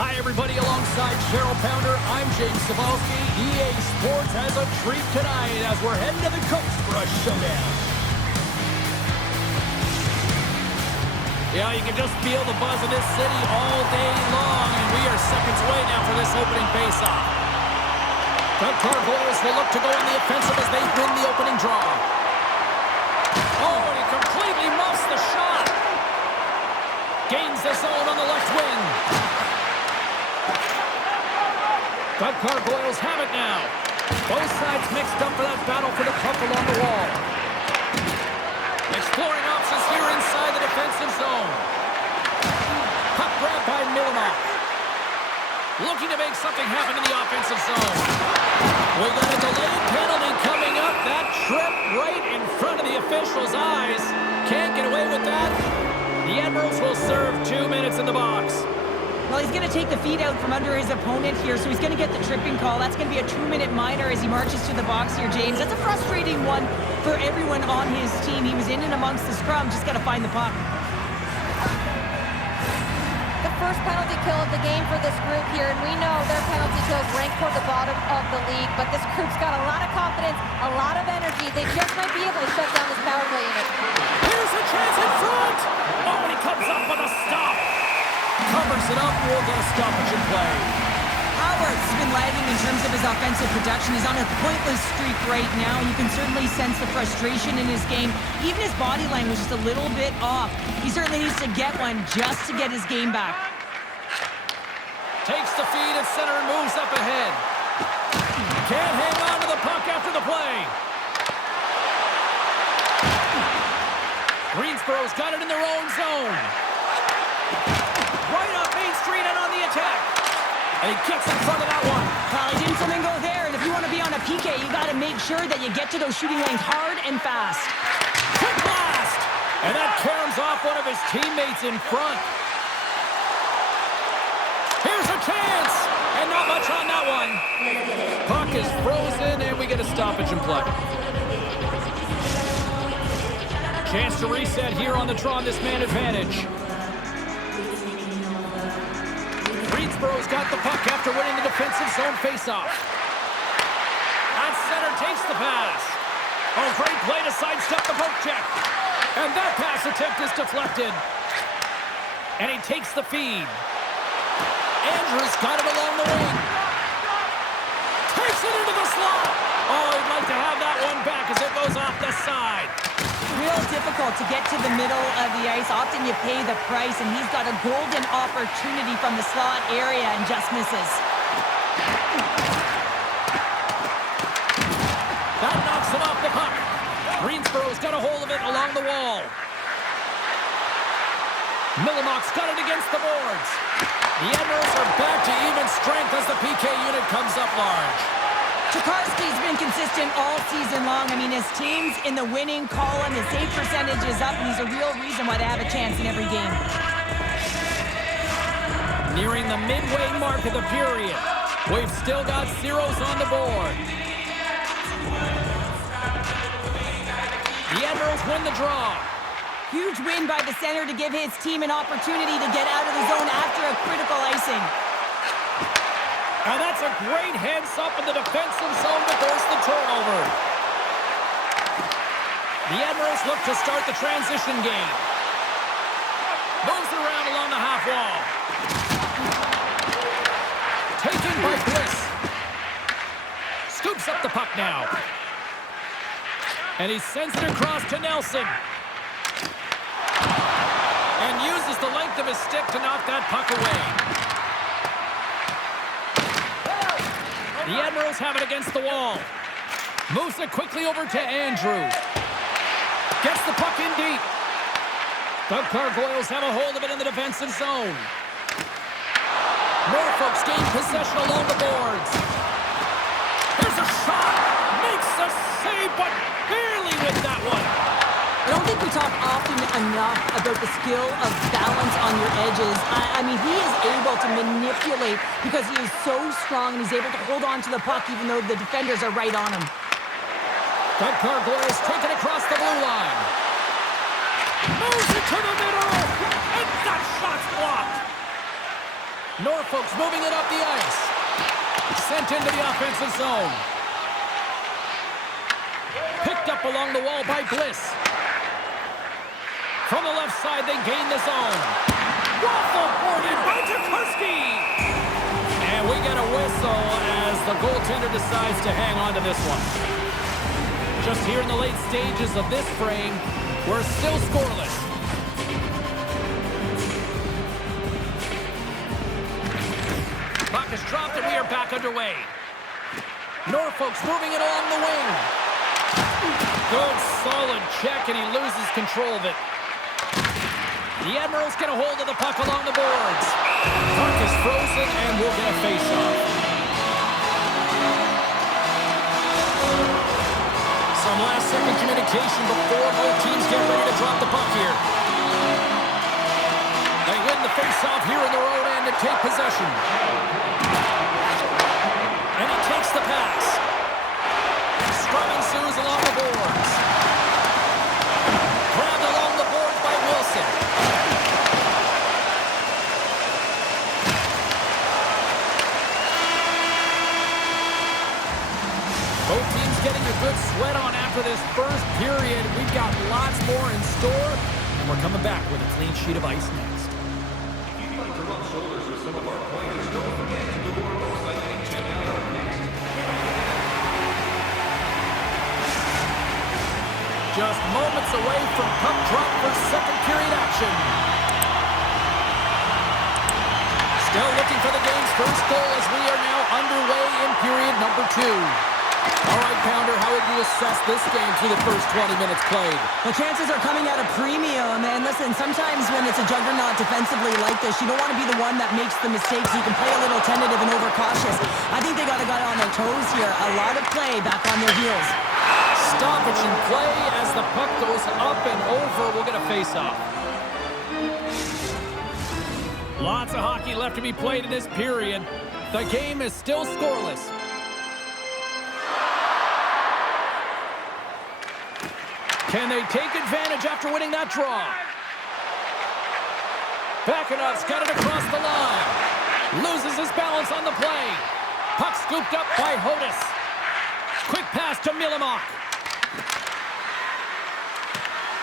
Hi, everybody. Alongside Cheryl Pounder, I'm James Cebulski. EA Sports has a treat tonight as we're heading to the coast for a showdown. Yeah, you can just feel the buzz of this city all day long, and we are seconds away now for this opening faceoff. The Gargoyles will look to go on the offensive as they win the opening draw. Oh, and he completely muffs the shot. Gains the zone on the left wing. The Gargoyles have it now. Both sides mixed up for that battle for the puck along the wall. Exploring options here inside the defensive zone. Puck grab by Milanov. Looking to make something happen in the offensive zone. We got a delayed penalty coming up. That trip right in front of the official's eyes. Can't get away with that. The Admirals will serve 2 minutes in the box. Well, he's going to take the feet out from under his opponent here, so he's going to get the tripping call. That's going to be a 2-minute minor as he marches to the box here, James. That's a frustrating one for everyone on his team. He was in and amongst the scrum, just got to find the puck. The first penalty kill of the game for this group here, and we know their penalty kills rank toward the bottom of the league, but this group's got a lot of confidence, a lot of energy. They just might be able to shut down this power play unit. Here's a chance in front! Oh, and he comes up with a stop. Covers it up, we'll get a stoppage in play. Howard's been lagging in terms of his offensive production. He's on a pointless streak right now. You can certainly sense the frustration in his game. Even his body language is a little bit off. He certainly needs to get one just to get his game back. Takes the feed at center and moves up ahead. Can't hang on to the puck after the play. Greensboro's got it in their own zone. Right up Main Street and on the attack. And he gets in front of that one. Well, he didn't flamingo there, and if you want to be on a PK, you got to make sure that you get to those shooting lanes hard and fast. Quick blast! And that caroms off one of his teammates in front. Here's a chance! And not much on that one. Puck is frozen, and we get a stoppage in play. Chance to reset here on the draw on this man advantage. Greensboro's got the puck after winning the defensive zone faceoff. At center takes the pass. Oh, great play to sidestep the poke check. And that pass attempt is deflected. And he takes the feed. Andrews got it along the wing. Takes it into the slot. Oh, he'd like to have that one back as it goes off the side. Real difficult to get to the middle of the ice. Often you pay the price, and he's got a golden opportunity from the slot area and just misses. That knocks him off the puck. Greensboro's got a hold of it along the wall. Milanov's got it against the boards. The Admirals are back to even strength as the PK unit comes up large. Tokarski's been consistent all season long. I mean, his team's in the winning column. His save percentage is up, and he's a real reason why they have a chance in every game. Nearing the midway mark of the period. We've still got zeros on the board. The Admirals win the draw. Huge win by the center to give his team an opportunity to get out of the zone after a critical icing. And that's a great heads-up in the defensive zone to force the turnover. The Admirals look to start the transition game. Moves it around along the half wall. Taken by Bliss. Scoops up the puck now. And he sends it across to Nelson. And uses the length of his stick to knock that puck away. The Admirals have it against the wall. Moves it quickly over to Andrews. Gets the puck in deep. The Gargoyles have a hold of it in the defensive zone. Norfolk's gained possession along the boards. Here's a shot. Makes a save, but barely with that one. I don't think we talk often enough about the skill of balance on your edges. I mean, he is able to manipulate because he is so strong and he's able to hold on to the puck even though the defenders are right on him. The Gargoyles take it across the blue line. Moves it to the middle, and that shot's blocked. Norfolk's moving it up the ice. Sent into the offensive zone. Picked up along the wall by Bliss. From the left side, they gain the zone. Waffle boarded by Tokarski. And we get a whistle as the goaltender decides to hang on to this one. Just here in the late stages of this frame, we're still scoreless. Puck is dropped and we are back underway. Norfolk's moving it along the wing. Good, solid check, and he loses control of it. The Admirals get a hold of the puck along the boards. Puck is frozen, and we'll get a face-off. Some last-second communication before both teams get ready to drop the puck here. They win the face-off here in their own end and take possession. And he takes the pass. Scrum ensues along the boards. Grabbed along the boards by Wilson. Both teams getting a good sweat on after this first period. We've got lots more in store, and we're coming back with a clean sheet of ice next. If you'd like to rub shoulders with some of our players, don't forget to go to our website and check out our next. Just moments away from puck drop for second period action. Still looking for the game's first goal as we are now underway in period number 2. All right, Pounder, how would you assess this game through the first 20 minutes played? The chances are coming at a premium, and listen, sometimes when it's a juggernaut defensively like this, you don't want to be the one that makes the mistakes. You can play a little tentative and overcautious. I think they got to get on their toes here. A lot of play back on their heels. Stoppage in play as the puck goes up and over. We'll get a face-off. Lots of hockey left to be played in this period. The game is still scoreless. Can they take advantage after winning that draw? Bacanov's got it across the line. Loses his balance on the play. Puck scooped up by Hodis. Quick pass to Milamok.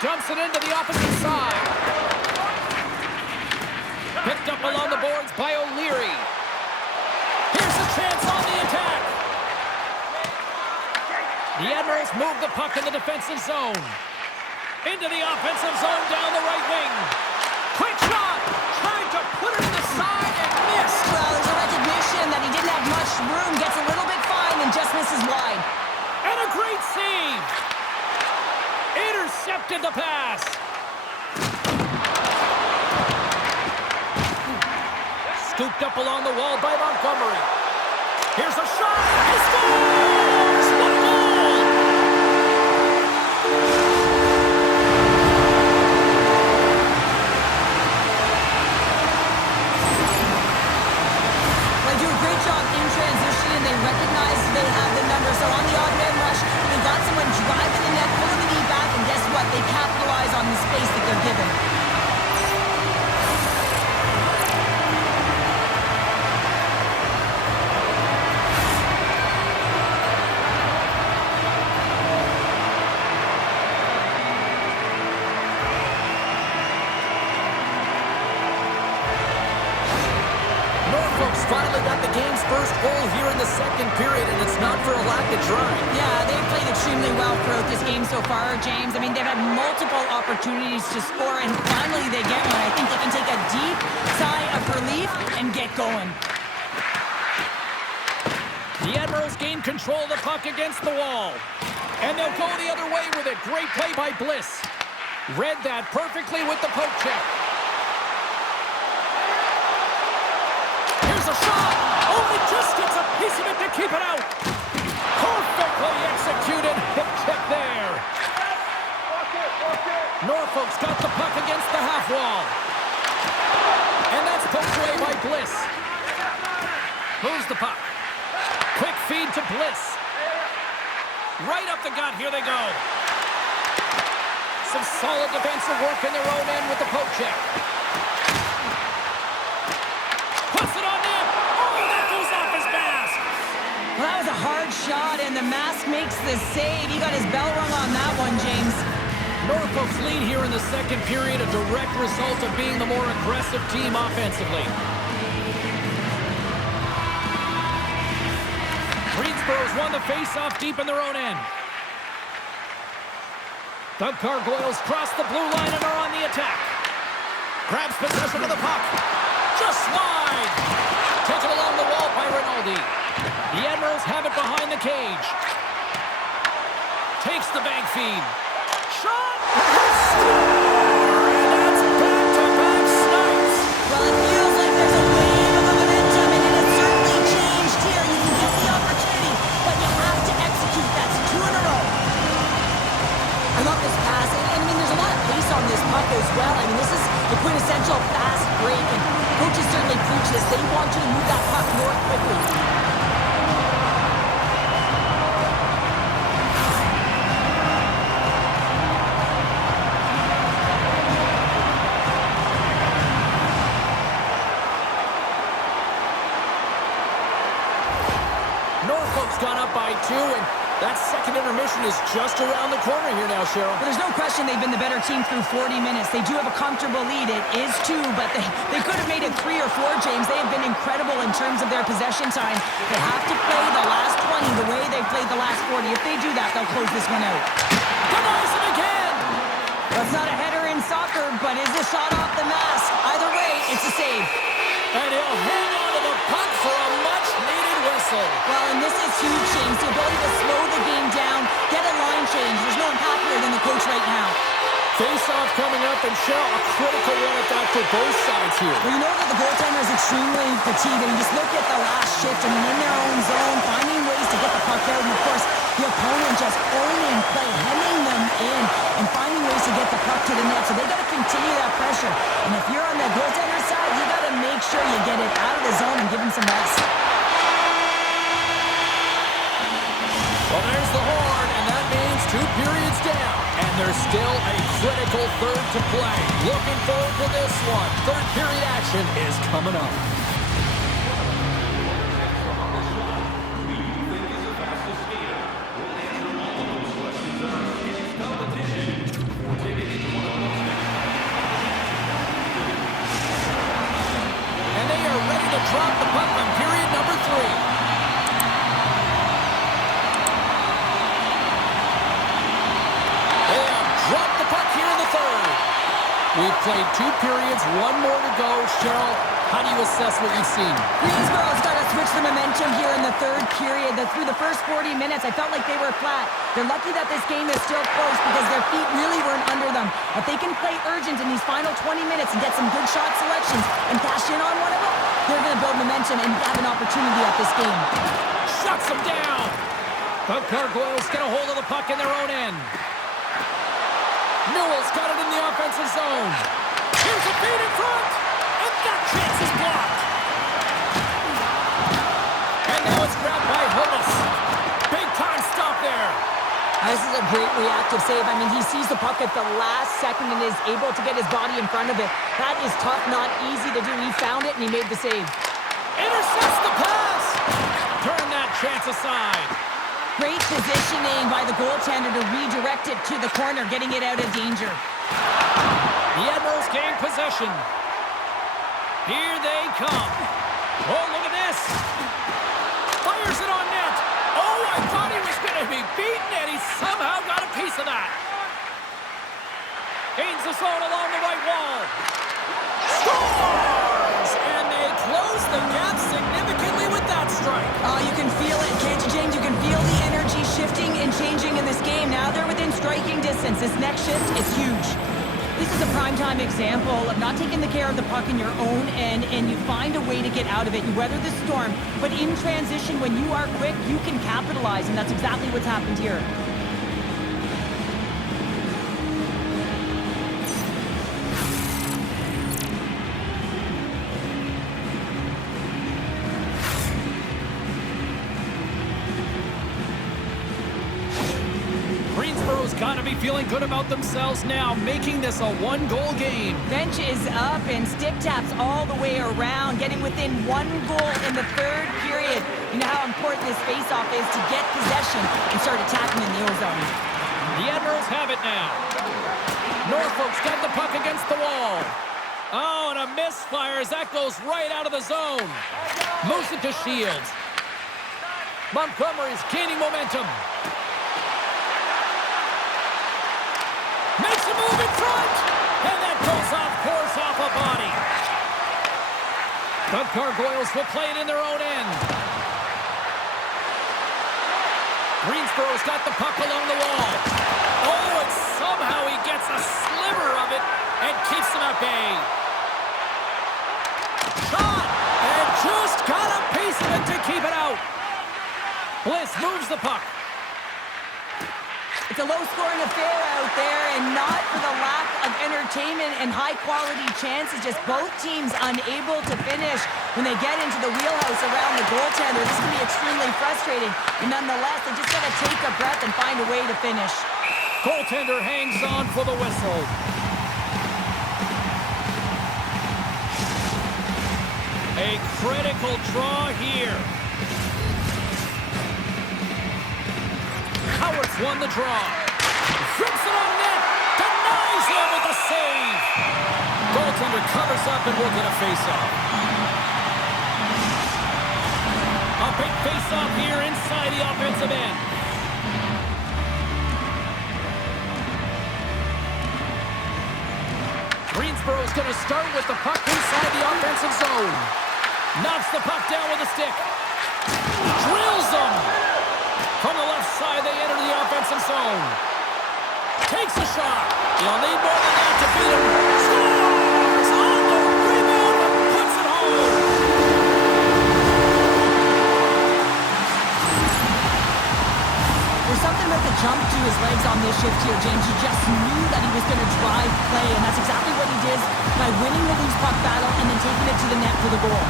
Dumps it into the opposite side. Picked up along the boards by O'Leary. Here's a chance on the attack. The Admirals move the puck in the defensive zone. Into the offensive zone down the right wing. Quick shot. Tried to put it in the side and missed. Well, there's a recognition that he didn't have much room. Gets a little bit fine and just misses wide. And a great save. Intercepted the pass. Scooped up along the wall by Montgomery. Here's a shot. He scores! What a goal! They do a great job in transition, and they recognize they have the number. So on the odd man rush, they got someone driving the net, pulling the knee back, and guess what? They capitalize on the space that they're given. Norfolk's finally got the game's first goal here in the second period, and it's not for a lack of trying. Yeah, they've played extremely well throughout this game so far, James. I mean, they've had multiple opportunities to score, and finally they get one. I think they can take a deep sigh of relief and get going. The Admirals gain control of the puck against the wall. And they'll go the other way with it. Great play by Bliss. Read that perfectly with the poke check. Here's a shot. Oh, he just gets a piece of it to keep it out. Perfectly executed. Hip check there. Norfolk's got the puck against the half wall. And that's poked away by Bliss. Moves the puck. Quick feed to Bliss. Right up the gut. Here they go. Some solid defensive work in their own end with the poke check. Puts it on shot, and the mask makes the save. He got his bell rung on that one, James. Norfolk's lead here in the second period, a direct result of being the more aggressive team offensively. Greensboro's won the face-off deep in their own end. The Gargoyles cross the blue line and are on the attack. Grabs possession of the puck. Just wide. Taken along the wall by Rinaldi. The Admirals have it behind the cage. Takes the bank feed. Shot! And that's back-to-back snipes. Well, it feels like there's a wave of momentum, and it has certainly changed here. You can get the opportunity, but you have to execute. That's 2 in a row. I love this pass, and I mean, there's a lot of pace on this puck as well. I mean, this is the quintessential fast break, and coaches certainly preach this. They want you to move that puck more quickly. Norfolk's gone up by 2, and that second intermission is just around the corner here now, Cheryl. Well, there's no question they've been the better team through 40 minutes. They do have a comfortable lead. It is 2, but they could have made it 3 or 4, James. They have been incredible in terms of their possession time. They have to play the last 20 the way they played the last 40. If they do that, they'll close this one out. Denies him again! Well, it's not a header in soccer, but is a shot off the mask. Either way, it's a save. And he'll hang on to the puck for a much-needed whistle. Well, and this is huge, James. The ability to slow the game down, get a line change. There's no one happier than the coach right now. Face-off coming up, and Cheryl, a critical one at that for both sides here. Well, you know that the goaltender is extremely fatigued. I mean, just look at the last shift. I mean, in their own zone, finding ways to get the puck out. And, of course, the opponent just owning play, hemming them in, and finding ways to get the puck to the net. So they got to continue that pressure. And if you're on the goaltender side, you got to make sure you get it out of the zone and give him some rest. Well, there's the horn, and that means 2 periods down. And there's still a critical third to play. Looking forward to this one. Third period action is coming up. And they are ready to drop the puck on period number 3. Drop the puck here in the third. We've played 2 periods, 1 more to go. Cheryl, how do you assess what you've seen? Greensboro's got to switch the momentum here in the third period. Through the first 40 minutes, I felt like they were flat. They're lucky that this game is still close because their feet really weren't under them. If they can play urgent in these final 20 minutes and get some good shot selections and cash in on one of them, they're going to build momentum and have an opportunity at this game. Shuts them down. The Gargoyles get a hold of the puck in their own end. Newell's got it in the offensive zone. Here's a feed in front, and that chance is blocked. And now it's grabbed by Hollis. Big time stop there. This is a great reactive save. I mean, he sees the puck at the last second and is able to get his body in front of it. That is tough, not easy to do. He found it, and he made the save. Intercepts the pass. Turn that chance aside. Great positioning by the goaltender to redirect it to the corner, getting it out of danger. The Admirals gain possession. Here they come. Oh, look at this. Fires it on net. Oh, I thought he was going to be beaten, and he somehow got a piece of that. Gains the zone along the right wall. Scores! And they close the gap significantly with that strike. Oh, you can feel it, can't you, James? You can feel the energy shifting and changing in this game. Now they're within striking distance. This next shift is huge. This is a primetime example of not taking the care of the puck in your own end, and you find a way to get out of it. You weather the storm, but in transition, when you are quick, you can capitalize, and that's exactly what's happened here. Greensboro's got to be feeling good about themselves now, making this a one-goal game. Bench is up and stick taps all the way around, getting within 1 goal in the 3rd period. You know how important this face-off is to get possession and start attacking in the O-zone. The Admirals have it now. Norfolk's got the puck against the wall. Oh, and a misfire as that goes right out of the zone. Moves it to Shields. Montgomery's gaining momentum. Makes a move in front. And that goes off course off a body. The Gargoyles will play it in their own end. Greensboro's got the puck along the wall. Oh, and somehow he gets a sliver of it and keeps them at bay. Shot! And just got a piece of it to keep it out. Bliss moves the puck. It's a low-scoring affair out there, and not for the lack of entertainment and high-quality chances. Just both teams unable to finish when they get into the wheelhouse around the goaltender. This can be extremely frustrating, and nonetheless, they just got to take a breath and find a way to finish. Goaltender hangs on for the whistle. A critical draw here. Howard's won the draw. Flips it on net. Denies him with the save. Goaltender covers up and will get a face-off. A big face-off here inside the offensive end. Greensboro's going to start with the puck inside the offensive zone. Knocks the puck down with a stick. Drills them. From the left side, they enter the offensive zone. Takes a shot. You'll need more than that to beat him. Scores! On the rebound and puts it home. There's something about the jump to his legs on this shift here, James. You just knew that he was going to drive play, and that's exactly what he did by winning the loose puck battle and then taking it to the net for the goal.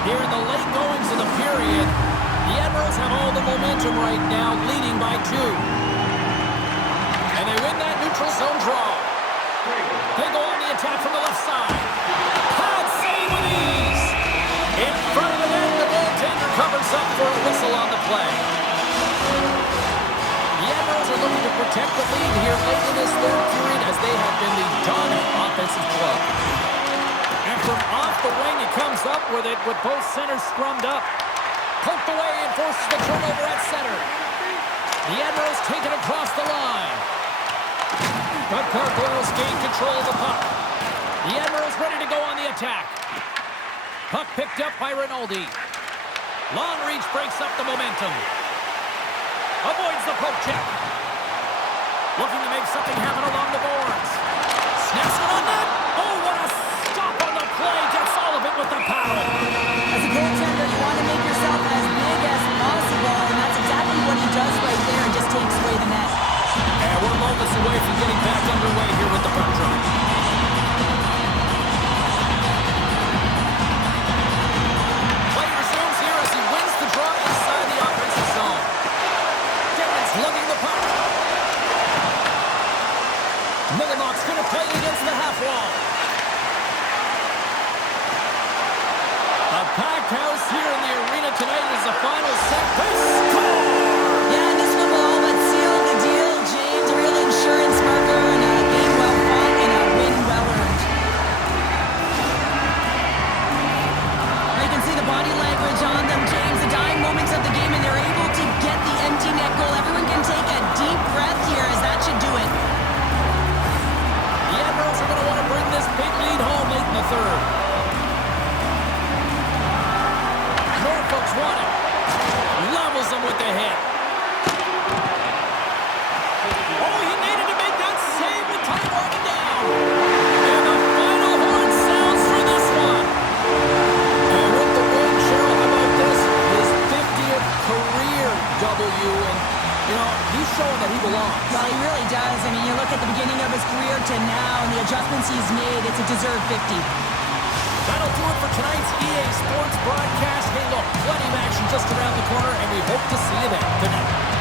Here in the late goings of the period, the Admirals have all the momentum right now, leading by 2. And they win that neutral zone draw. They go on the attack from the left side. Pad save with ease. In front of the net, the goaltender covers up for a whistle on the play. The Admirals are looking to protect the lead here late in this 3rd period as they have been the dominant offensive club. And from off the wing, he comes up with it with both centers scrummed up. Poked away and forces the turnover at center. The Admirals take it across the line. The Gargoyles gain control of the puck. The Admirals ready to go on the attack. Puck picked up by Rinaldi. Long reach breaks up the momentum. Avoids the poke check. Looking to make something happen along the boards. Snaps it on net. Oh, what a stop on the play. Gets all of it with the paddle. As a goaltender, you want to make yourself as big as possible, and that's exactly what he does right there and just takes away the net. And we're moments away from getting back underway here with the puck drop. Play resumes here as he wins the draw inside the offensive zone. Devlin's lugging the puck. Millinock's going to play it against the half wall. A packed house here in the arena tonight as the final set. They score! Yeah, and this one will all but seal the deal, James. A real insurance marker and a game That'll do it for tonight's EA Sports broadcast. Hey, look, plenty of action just around the corner, and we hope to see you then. Good night.